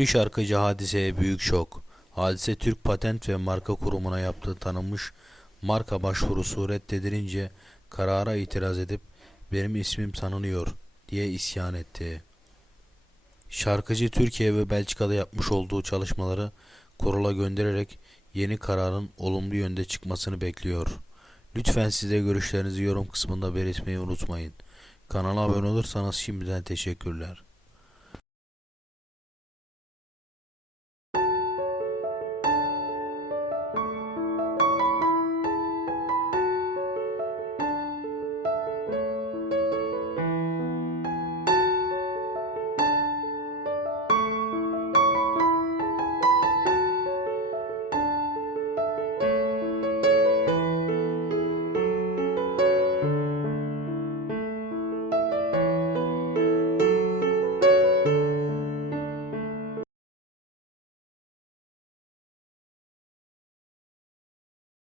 Ünlü şarkıcı Hadise'ye büyük şok. Hadise Türk Patent ve Marka Kurumu'na yaptığı tanınmış marka başvurusu reddedilince karara itiraz edip benim ismim tanınıyor diye isyan etti. Şarkıcı Türkiye ve Belçika'da yapmış olduğu çalışmaları kurula göndererek yeni kararın olumlu yönde çıkmasını bekliyor. Lütfen siz de görüşlerinizi yorum kısmında belirtmeyi unutmayın. Kanala abone olursanız şimdiden teşekkürler.